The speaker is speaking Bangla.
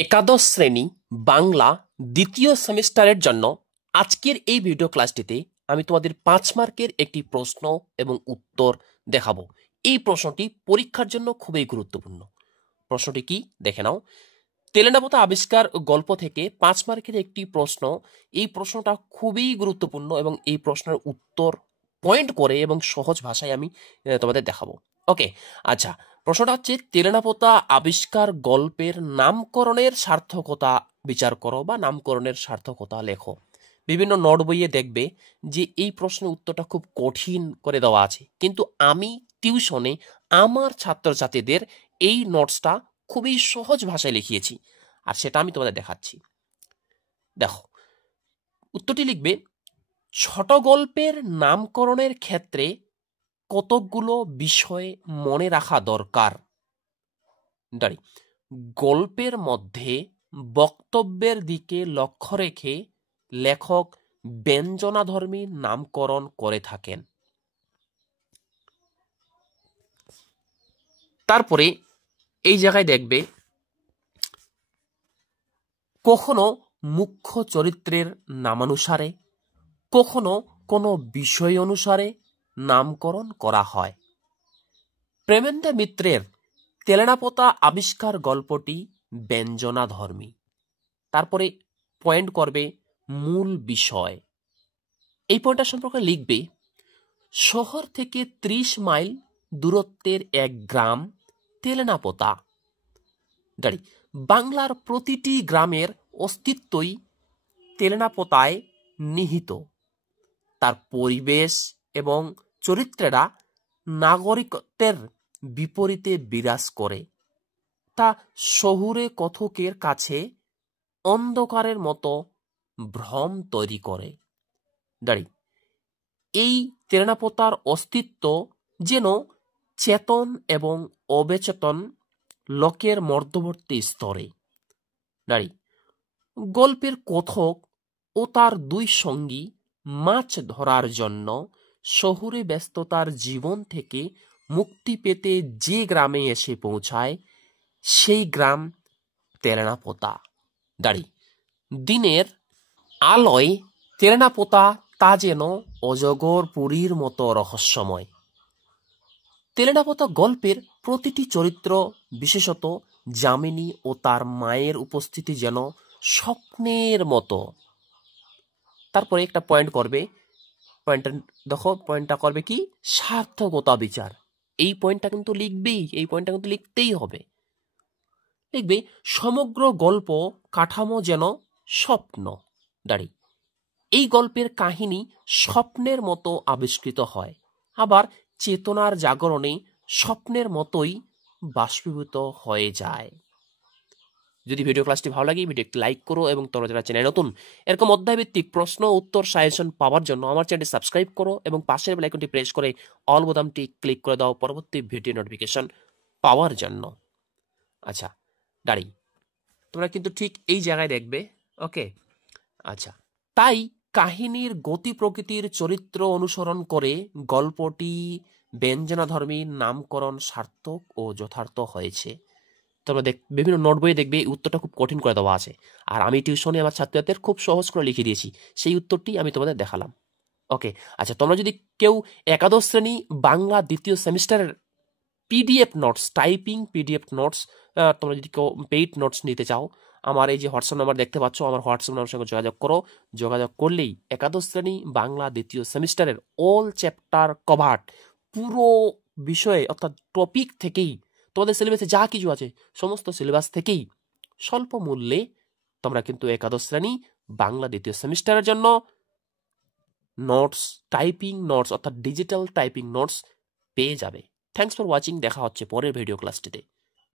একাদশ শ্রেণী বাংলা দ্বিতীয় সেমিস্টারের জন্য আজকের এই ভিডিও ক্লাসটিতে আমি তোমাদের 5 মার্কের একটি প্রশ্ন এবং উত্তর দেখাবো। এই প্রশ্নটি পরীক্ষার জন্য খুবই গুরুত্বপূর্ণ। প্রশ্নটি কি দেখে নাও। তেলেনাপোতা আবিষ্কার গল্প থেকে 5 মার্কের একটি প্রশ্ন। এই প্রশ্নটা খুবই গুরুত্বপূর্ণ এবং এই প্রশ্নের উত্তর পয়েন্ট করে এবং সহজ ভাষায় আমি তোমাদের দেখাবো। ওকে, আচ্ছা, প্রশ্নটা হচ্ছে তেলেনাপোতা আবিষ্কার গল্পের নামকরণের সার্থকতা বিচার করো বা নামকরণের সার্থকতা লেখো। বিভিন্ন নোট বইয়ে দেখবে যে এই প্রশ্নের উত্তরটা খুব কঠিন করে দেওয়া আছে, কিন্তু আমি টিউশনে আমার ছাত্রছাত্রীদের এই নোটসটা খুবই সহজ ভাষায় লিখিয়েছি, আর সেটা আমি তোমাদের দেখাচ্ছি। দেখো, উত্তরটি লিখবে, ছোট গল্পের নামকরণের ক্ষেত্রে কতকগুলো বিষয় মনে রাখা দরকার। গল্পের মধ্যে বক্তব্যের দিকে লক্ষ্য রেখে লেখক ব্যঞ্জনাধর্মী নামকরণ করে থাকেন। তারপরে এই জায়গায় দেখবে কখনো মুখ্য চরিত্রের নামানুসারে, কখনো কোনো বিষয় অনুসারে নামকরণ করা হয়। প্রেমেন্দ্র মিত্রের তেলেনাপোতা আবিষ্কার গল্পটি ব্যঞ্জনাধর্মী। তারপরে পয়েন্ট করবে মূল বিষয়। এই পয়েন্টটা সম্পর্কে লিখবে, শহর থেকে 30 মাইল দূরত্বের এক গ্রাম তেলেনাপোতা। বাংলার প্রতিটি গ্রামের অস্তিত্বই তেলেনাপোতায় নিহিত। তার পরিবেশ এবং চরিত্রেরা নাগরিকত্বের বিপরীতে বিরাজ করে। তা শহুরে কথকের কাছে অন্ধকারের মতো ভ্রম তৈরি করে। এই তেলেনাপোতার অস্তিত্ব যেন চেতন এবং অবেচেতন লোকের মধ্যবর্তী স্তরে। গল্পের কথক ও তার দুই সঙ্গী মাছ ধরার জন্য শহুরে ব্যস্ততার জীবন থেকে মুক্তি পেতে যে গ্রামে এসে পৌঁছায়, সেই গ্রাম তেলেনাপোতা। দিনের আলোয় তেলেনাপোতা তা যেন অজগর পুরীর মতো রহস্যময়। তেলেনাপোতা গল্পের প্রতিটি চরিত্র, বিশেষত যামিনী ও তার মায়ের উপস্থিতি যেন স্বপ্নের মতো। তারপরে একটা পয়েন্ট করবে, পয়েন্টটা করবে কি, সার্থকতা বিচার। এই পয়েন্টটা কিন্তু লিখবেই, এই পয়েন্টটা কিন্তু লিখতেই হবে। লিখবে, সমগ্র গল্প কাঠামো যেন স্বপ্ন। এই গল্পের কাহিনী স্বপ্নের মতো আবিষ্কৃত হয়, আবার চেতনার জাগরণে স্বপ্নের মতোই বাষ্পীভূত হয়ে যায়। যদি ভিডিও ক্লাসটি ভালো লাগে, ভিডিও একটি লাইক করো এবং তোমরা যারা চ্যানেল নতুন এরকম অধ্যায়ভিত্তিক প্রশ্ন উত্তর সাজেশন পাওয়ার জন্য আমার চ্যানেলটি সাবস্ক্রাইব করো এবং পাশের বেল আইকনটি প্রেস করে অল বোতামটি ক্লিক করে দাও পরবর্তী ভিডিও নোটিফিকেশন পাওয়ার জন্য। আচ্ছা, তোমরা কিন্তু ঠিক এই জায়গায় দেখবে। ওকে, আচ্ছা, তাই কাহিনীর গতি প্রকৃতির চরিত্র অনুসরণ করে গল্পটি ব্যঞ্জনাধর্মী নামকরণ সার্থক ও যথার্থ হয়েছে। তোমরা বিভিন্ন নোট বইয়ে দেখবে এই উত্তরটা খুব কঠিন করে দেওয়া আছে, আর আমি টিউশনে আমার ছাত্রদের খুব সহজ করে লিখে দিয়েছি, সেই উত্তরটি আমি তোমাদের দেখালাম। ওকে, আচ্ছা, তোমরা যদি কেউ একাদশ শ্রেণী বাংলা দ্বিতীয় সেমিস্টারের PDF notes, typing PDF notes, তোমরা যদি কেউ পেইড নোটস নিতে চাও, আমার এই যে হোয়াটসঅ্যাপ নাম্বার দেখতে পাচ্ছ, আমার হোয়াটসঅ্যাপ নাম্বারের সঙ্গে যোগাযোগ করো। যোগাযোগ করলেই একাদশ শ্রেণী বাংলা দ্বিতীয় সেমিস্টারের অল চ্যাপ্টার কভার, পুরো বিষয়ে অর্থাৎ টপিক থেকেই তোমাদের সিলেবাসে যা কিছু আছে সমস্ত সিলেবাস থেকেই স্বল্প মূল্যে তোমরা কিন্তু একাদশ শ্রেণী বাংলা দ্বিতীয় সেমিস্টারের জন্য নোটস, টাইপিং নোটস অর্থাৎ ডিজিটাল টাইপিং নোটস পেয়ে যাবে। Thanks for watching. দেখা হচ্ছে পরের ভিডিও ক্লাসটিতে।